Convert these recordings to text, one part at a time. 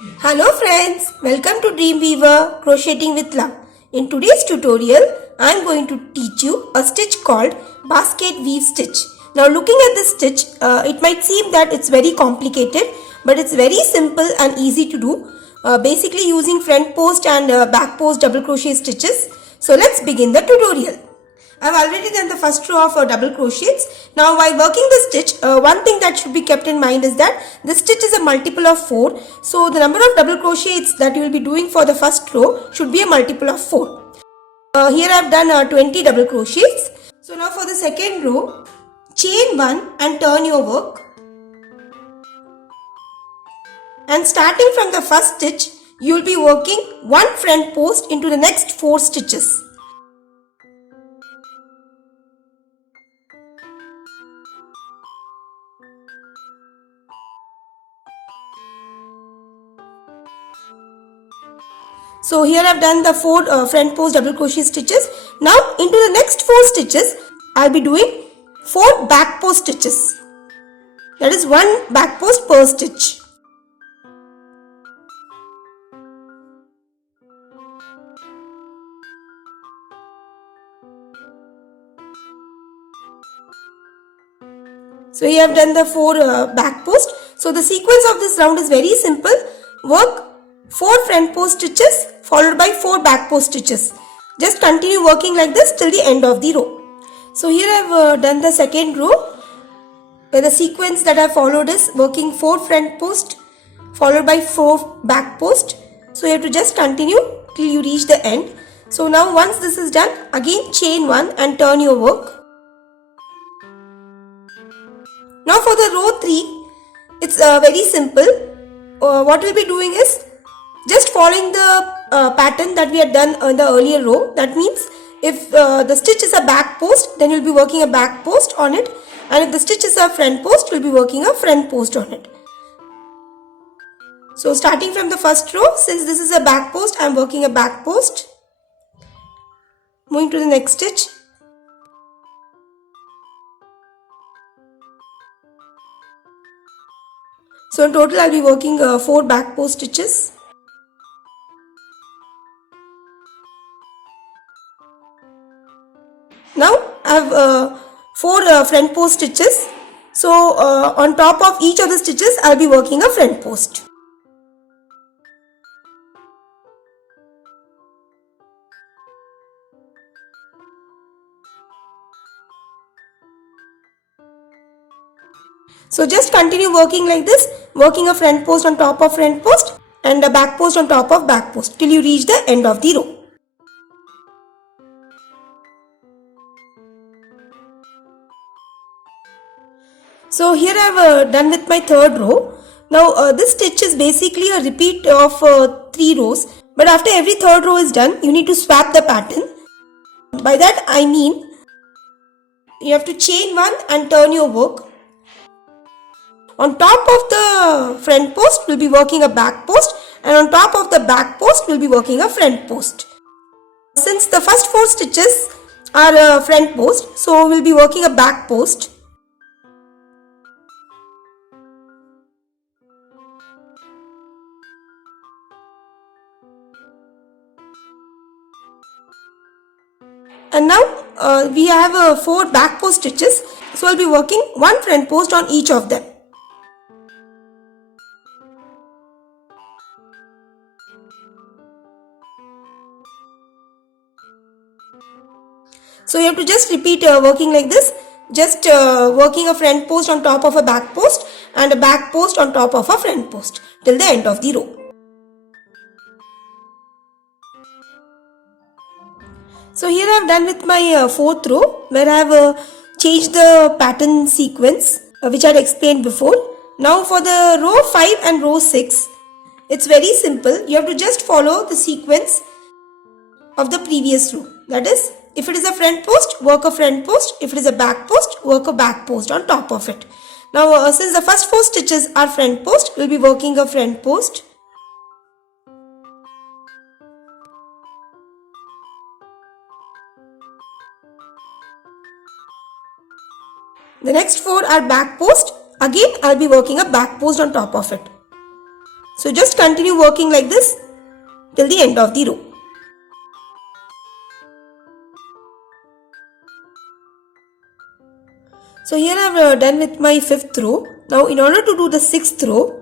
Hello friends, welcome to Dreamweaver Crocheting with Love. In today's tutorial, I am going to teach you a stitch called basket weave stitch. Now looking at this stitch, it might seem that it's very complicated, but it's very simple and easy to do. Basically using front post and back post double crochet stitches. So let's begin the tutorial. I have already done the first row of double crochets. Now while working the stitch, one thing that should be kept in mind is that the stitch is a multiple of 4. So the number of double crochets that you will be doing for the first row should be a multiple of 4. Here I have done 20 double crochets. So now for the second row, chain 1 and turn your work. And starting from the first stitch, you will be working one front post into the next 4 stitches. So here I have done the 4 front post double crochet stitches. Now into the next 4 stitches, I will be doing 4 back post stitches. That is 1 back post per stitch. So here I have done the 4 back post. So the sequence of this round is very simple. Work 4 front post stitches followed by 4 back post stitches. Just continue working like this till the end of the row. So here I have done the second row, where the sequence that I followed is working 4 front post followed by 4 back post. So you have to just continue till you reach the end. So now once this is done, again chain 1 and turn your work. Now for the row 3, it's very simple. What we'll be doing is just following the pattern that we had done in the earlier row. That means if the stitch is a back post, then you'll be working a back post on it, and if the stitch is a front post, you'll be working a front post on it. So starting from the first row, since this is a back post, I am working a back post. Moving to the next stitch. So in total, I'll be working 4 back post stitches. Now I have 4 front post stitches. So on top of each of the stitches, I'll be working a front post. So just continue working like this, working a front post on top of front post and a back post on top of back post till you reach the end of the row. So here I have done with my third row. Now this stitch is basically a repeat of 3 rows, but after every third row is done, you need to swap the pattern. By that I mean you have to chain 1 and turn your work. On top of the front post, we'll be working a back post, and on top of the back post, we'll be working a front post. Since the first 4 stitches are a front post, so we'll be working a back post. And now we have 4 back post stitches, so I'll be working 1 front post on each of them. So you have to just repeat working like this, just working a front post on top of a back post and a back post on top of a front post till the end of the row. So here I have done with my 4th row, where I have changed the pattern sequence which I had explained before. Now for the row 5 and row 6, it's very simple. You have to just follow the sequence of the previous row. That is, if it is a front post, work a front post. If it is a back post, work a back post on top of it. Now since the first 4 stitches are front post, we'll be working a front post. The next 4 are back post. Again, I'll be working a back post on top of it. So just continue working like this till the end of the row. So here I have done with my 5th row. Now in order to do the 6th row,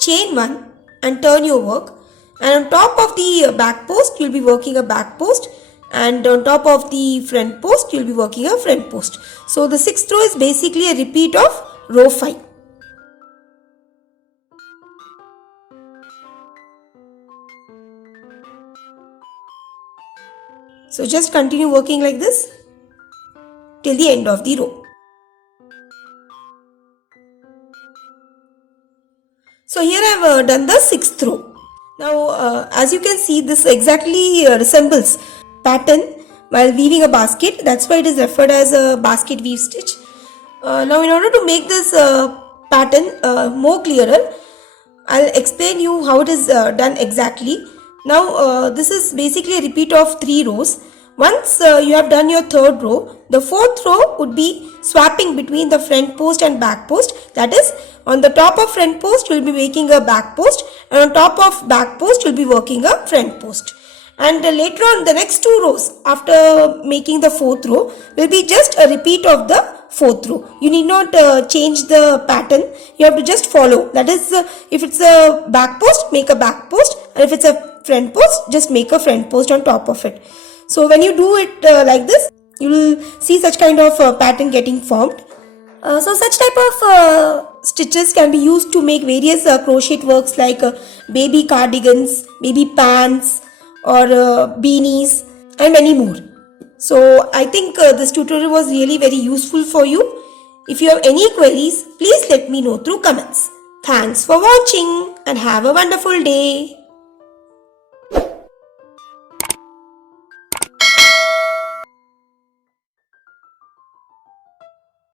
chain 1 and turn your work, and on top of the back post you will be working a back post, and on top of the front post you will be working a front post. So the 6th row is basically a repeat of row 5. So just continue working like this till the end of the row. So here I have done the 6th row. Now as you can see, this exactly resembles pattern while weaving a basket. That's why it is referred as a basket weave stitch. Now in order to make this pattern more clearer, I'll explain you how it is done exactly. Now this is basically a repeat of 3 rows. Once you have done your 3rd row, the 4th row would be swapping between the front post and back post. That is, on the top of front post you will be making a back post, and on top of back post you will be working a front post. And later on, the next 2 rows after making the 4th row will be just a repeat of the 4th row. You need not change the pattern. You have to just follow. That is, if it's a back post, make a back post, and if it's a front post, just make a front post on top of it. So when you do it like this, you will see such kind of pattern getting formed. So such type of stitches can be used to make various crochet works like baby cardigans, baby pants, or beanies, and many more. So I think this tutorial was really very useful for you. If you have any queries, please let me know through comments. Thanks for watching and have a wonderful day.